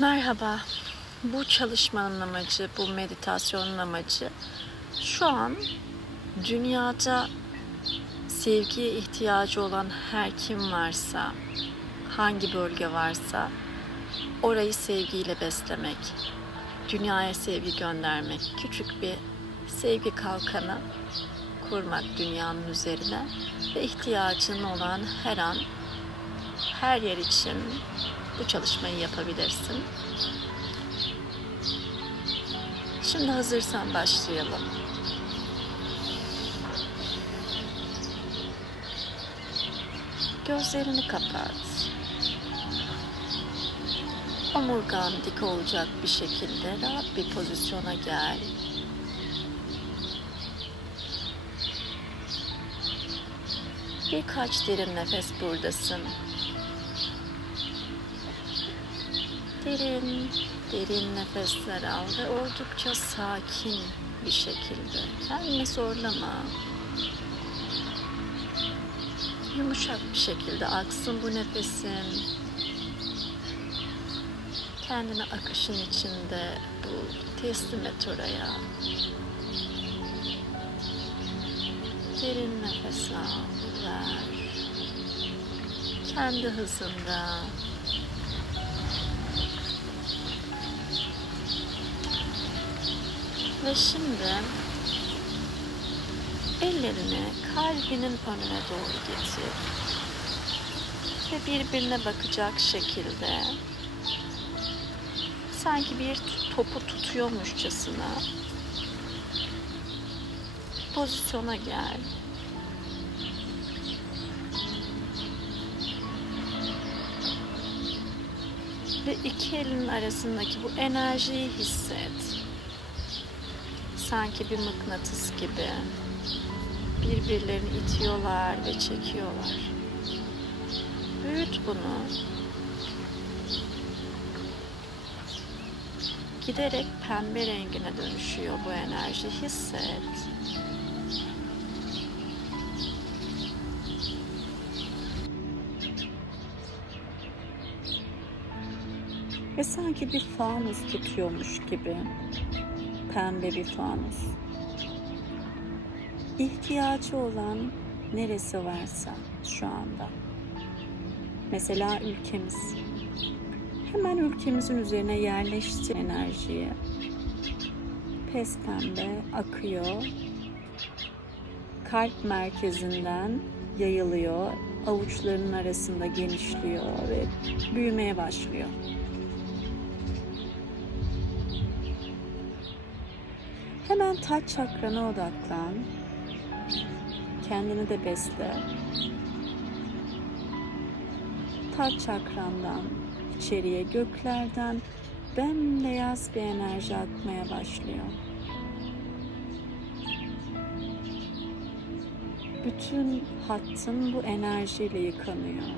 Merhaba. Bu çalışmanın amacı, bu meditasyonun amacı şu an dünyada sevgiye ihtiyacı olan her kim varsa, hangi bölge varsa orayı sevgiyle beslemek, dünyaya sevgi göndermek, küçük bir sevgi kalkanı kurmak dünyanın üzerine ve ihtiyacın olan her an her yer için bu çalışmayı yapabilirsin. Şimdi hazırsan başlayalım. Gözlerini kapat. Omurgan dik olacak bir şekilde rahat bir pozisyona gel. Birkaç derin nefes buradasın. Derin, derin nefesler al ve oldukça sakin bir şekilde. Kendini zorlama. Yumuşak bir şekilde aksın bu nefesin. Kendini akışın içinde bul. Teslim et oraya. Derin nefes al, ver. Kendi hızında. Ve şimdi ellerini kalbinin önüne doğru getir. Ve birbirine bakacak şekilde sanki bir topu tutuyormuşçasına pozisyona gel. Ve iki elin arasındaki bu enerjiyi hisset sanki bir mıknatıs gibi birbirlerini itiyorlar ve çekiyorlar. Büyüt bunu. Giderek pembe rengine dönüşüyor bu enerji. Hisset. Ve sanki bir fanus tutuyormuş gibi pembe bir fanus. İhtiyacı olan neresi varsa şu anda. Mesela ülkemiz. Hemen ülkemizin üzerine yerleşti enerjiyi. Pes pembe akıyor. Kalp merkezinden yayılıyor. Avuçlarının arasında genişliyor ve büyümeye başlıyor. Hemen taç çakrana odaklan. Kendini de besle. Taç çakrandan içeriye göklerden bembeyaz bir enerji akmaya başlıyor. Bütün hattın bu enerjiyle yıkanıyor.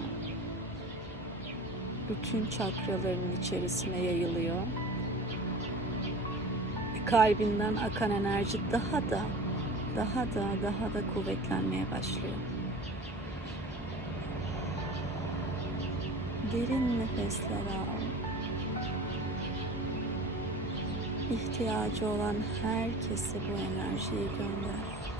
Bütün çakraların içerisine yayılıyor kalbinden akan enerji daha da daha da daha da kuvvetlenmeye başlıyor. Derin nefesler al. İhtiyacı olan herkese bu enerjiyi gönder.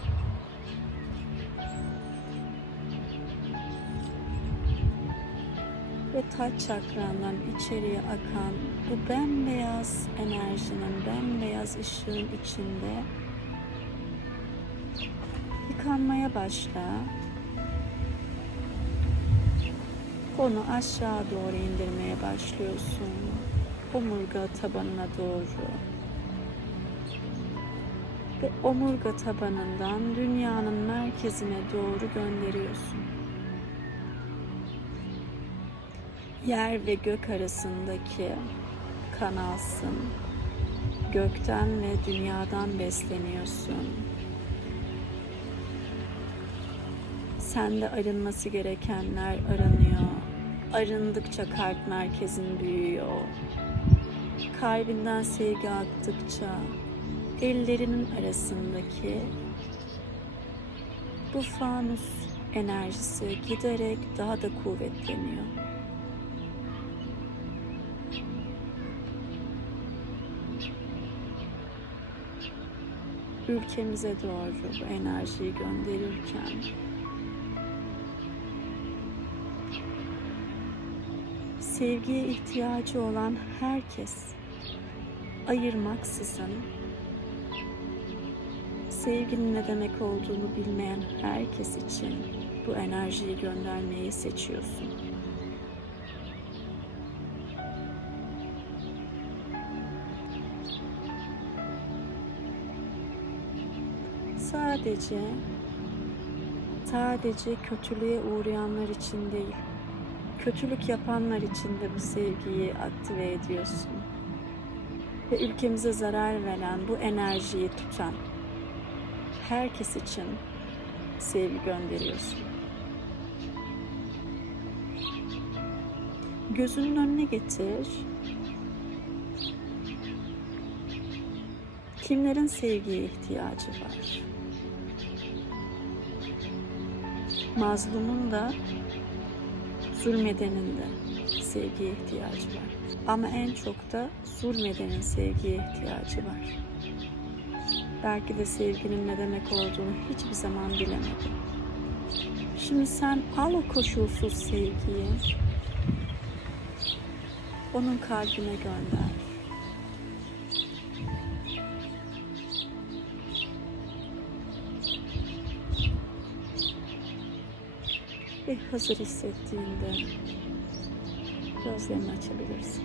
Taç çakrandan içeriye akan bu bembeyaz enerjinin, bembeyaz ışığın içinde yıkanmaya başla. Onu aşağı doğru indirmeye başlıyorsun. Omurga tabanına doğru. Ve omurga tabanından dünyanın merkezine doğru gönderiyorsun. Yer ve gök arasındaki kanalsın. Gökten ve dünyadan besleniyorsun. Sende arınması gerekenler aranıyor. Arındıkça kalp merkezin büyüyor. Kalbinden sevgi aktıkça ellerinin arasındaki bu fanus enerjisi giderek daha da kuvvetleniyor. Ülkemize doğru bu enerjiyi gönderirken sevgiye ihtiyacı olan herkes ayırmaksızın sevginin ne demek olduğunu bilmeyen herkes için bu enerjiyi göndermeyi seçiyorsun. Sadece sadece kötülüğe uğrayanlar için değil, kötülük yapanlar için de bu sevgiyi aktive ediyorsun. Ve ülkemize zarar veren bu enerjiyi tutan herkes için sevgi gönderiyorsun. Gözünün önüne getir. Kimlerin sevgiye ihtiyacı var? Mazlumun da zulmedenin de sevgiye ihtiyacı var. Ama en çok da zulmedenin sevgiye ihtiyacı var. Belki de sevginin ne demek olduğunu hiçbir zaman bilemedi. Şimdi sen al o koşulsuz sevgiyi onun kalbine gönder. Ve hazır hissettiğinde gözlerini açabilirsin.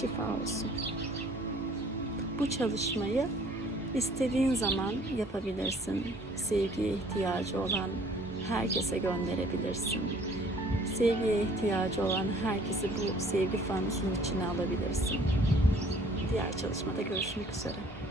Şifa olsun. Bu çalışmayı istediğin zaman yapabilirsin. Sevgiye ihtiyacı olan herkese gönderebilirsin. Sevgiye ihtiyacı olan herkesi bu sevgi fanusunun içine alabilirsin. Diğer çalışmada görüşmek üzere.